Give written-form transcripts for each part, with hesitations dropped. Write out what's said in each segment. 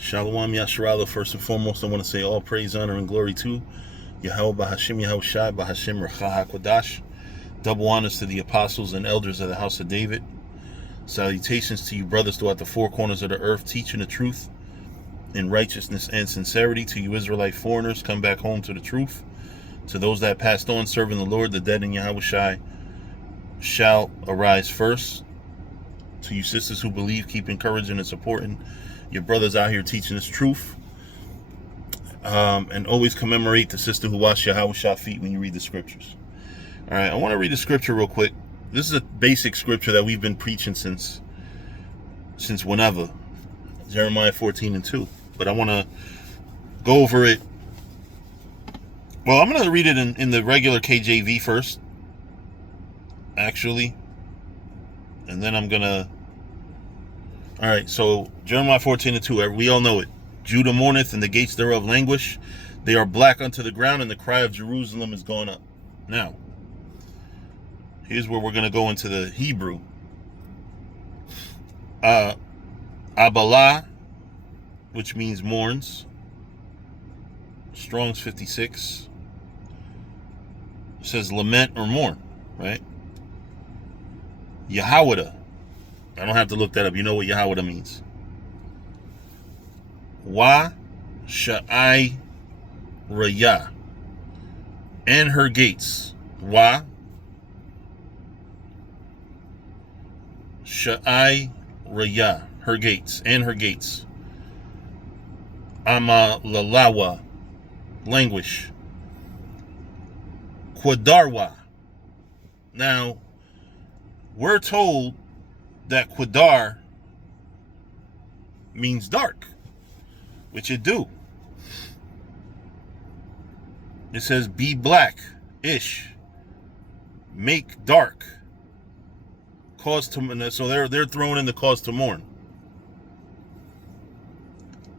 Shalom Yasharala. First and foremost, I want to say all praise, honor, and glory to Yahweh Bahashim Yahweh Shai Bahashim Recha HaKodash. Double honors to the apostles and elders of the house of David. Salutations to you brothers throughout the four corners of the earth, teaching the truth in righteousness and sincerity. To you Israelite foreigners, come back home to the truth. To those that passed on, serving the Lord, the dead in Yahweh Shai shall arise first. To you sisters who believe, keep encouraging and supporting your brothers out here teaching this truth. And always commemorate the sister who washed Yahweh Shai feet when you read the scriptures. All right, I want to read the scripture real quick. This is a basic scripture that we've been preaching since whenever. Jeremiah 14:2. But I want to go over it. Well, I'm going to read it in the regular KJV first, actually. And then I'm going to... All right, so Jeremiah 14:2, we all know it. Judah mourneth, and the gates thereof languish. They are black unto the ground, and the cry of Jerusalem is gone up. Now, here's where we're going to go into the Hebrew. Abalah, which means mourns. Strong's 56 says lament or mourn, right? Yahawada. I don't have to look that up. You know what Yahawada means. Wa Sha'ai Raya. And her gates. Wa Sha'ai Raya. Her gates. And her gates. Amalalawa. Languish. Quadarwa. Now, we're told that Quadar means dark, which it do. It says be black-ish, make dark, cause to. So they're throwing in the cause to mourn.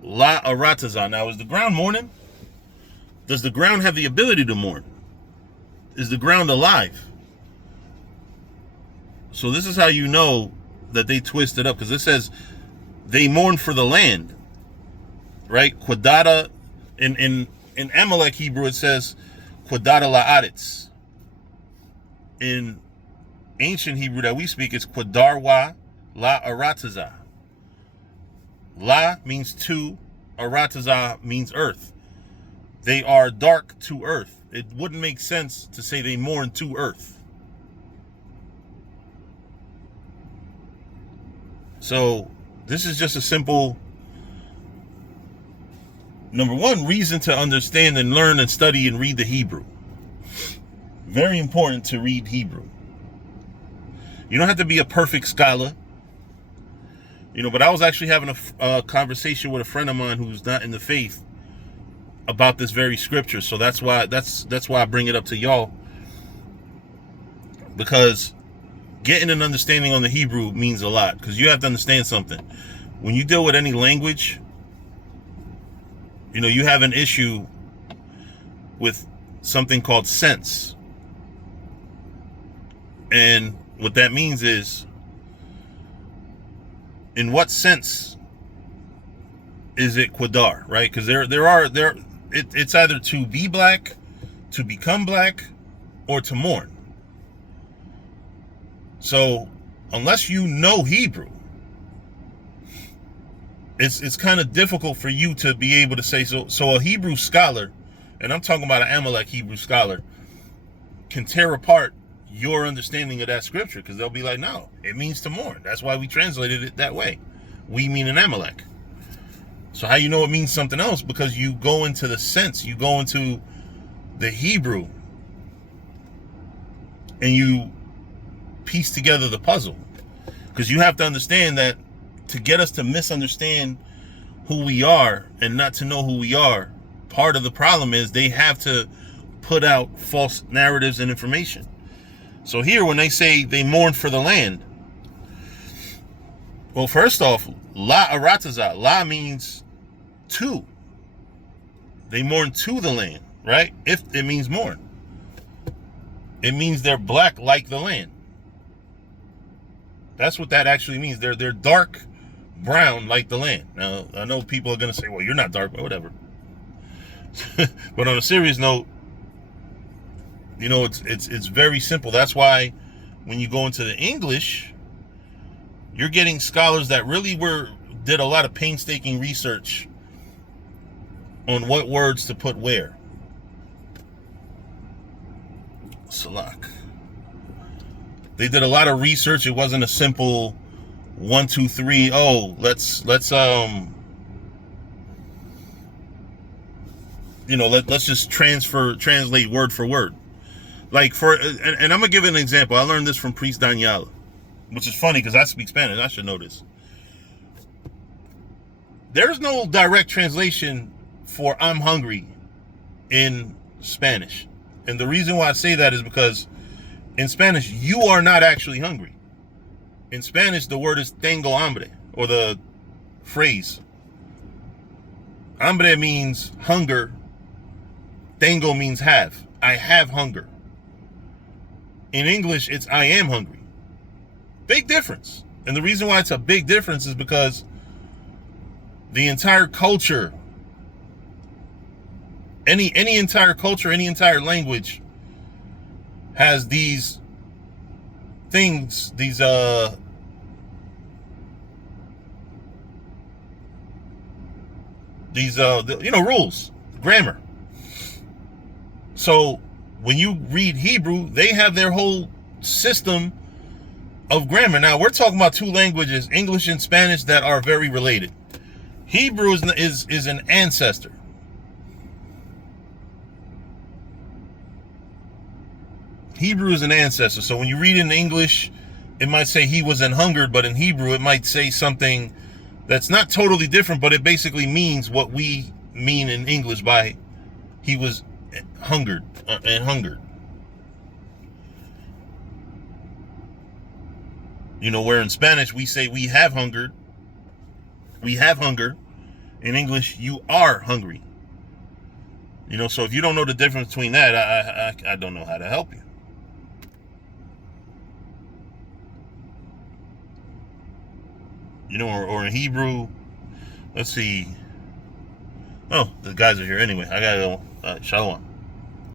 La aratazah. Now, is the ground mourning? Does the ground have the ability to mourn? Is the ground alive? So this is how you know that they twist it up, because it says they mourn for the land, right? Quadada, in Amalek Hebrew it says Quadada la'aretz. In ancient Hebrew that we speak, it's Quadarwa la aratazah. La means to, aratazah means earth. They are dark to earth. It wouldn't make sense to say they mourn to earth. So this is just a simple, number one, reason to understand and learn and study and read the Hebrew. Very important to read Hebrew. You don't have to be a perfect scholar, but I was actually having a conversation with a friend of mine who's not in the faith about this very scripture. So that's why I bring it up to y'all, because getting an understanding on the Hebrew means a lot, because you have to understand something. When you deal with any language, you have an issue with something called sense. And what that means is, in what sense is it Quadar, right? Because it's either to be black, to become black, or to mourn. So, unless you know Hebrew, it's kind of difficult for you to be able to say so. So a Hebrew scholar, and I'm talking about an Amalek Hebrew scholar, can tear apart your understanding of that scripture, because they'll be like, no, it means to mourn. That's why we translated it that way. We mean an Amalek. So how you know it means something else? Because you go into the sense, you go into the Hebrew, and you piece together the puzzle. Because you have to understand that to get us to misunderstand who we are and not to know who we are, part of the problem is they have to put out false narratives and information. So here, when they say they mourn for the land, well, first off, la aratazah, la means to. They mourn to the land, right? If it means mourn, it means they're black like the land. That's what that actually means. They're dark, brown like the land. Now, I know people are going to say, well, you're not dark, but whatever. But on a serious note, it's very simple. That's why when you go into the English, you're getting scholars that really did a lot of painstaking research on what words to put where. Salak. They did a lot of research. It wasn't a simple 1, 2, 3. Oh, let's just translate word for word. Like and I'm gonna give it an example. I learned this from Priest Daniela, which is funny because I speak Spanish. I should know this. There's no direct translation for "I'm hungry" in Spanish, and the reason why I say that is because in Spanish you are not actually hungry. In Spanish, the word is "tengo hambre," or the phrase "hambre" means hunger. "Tengo" means have. I have hunger. In English, it's I am hungry. Big difference. And the reason why it's a big difference is because the entire culture, any entire culture, any entire language has these things, these rules, grammar. So when you read Hebrew, they have their whole system of grammar. Now, we're talking about two languages, English and Spanish, that are very related. Hebrew is an ancestor. Hebrew is an ancestor. So when you read in English, it might say he was an hungered, but in Hebrew, it might say something that's not totally different, but it basically means what we mean in English by he was hungered and hungered. Where in Spanish we say we have hungered, we have hunger. In English, you are hungry. So if you don't know the difference between that, I don't know how to help you. Or in Hebrew, let's see. Oh, the guys are here anyway. I gotta go. Shalom.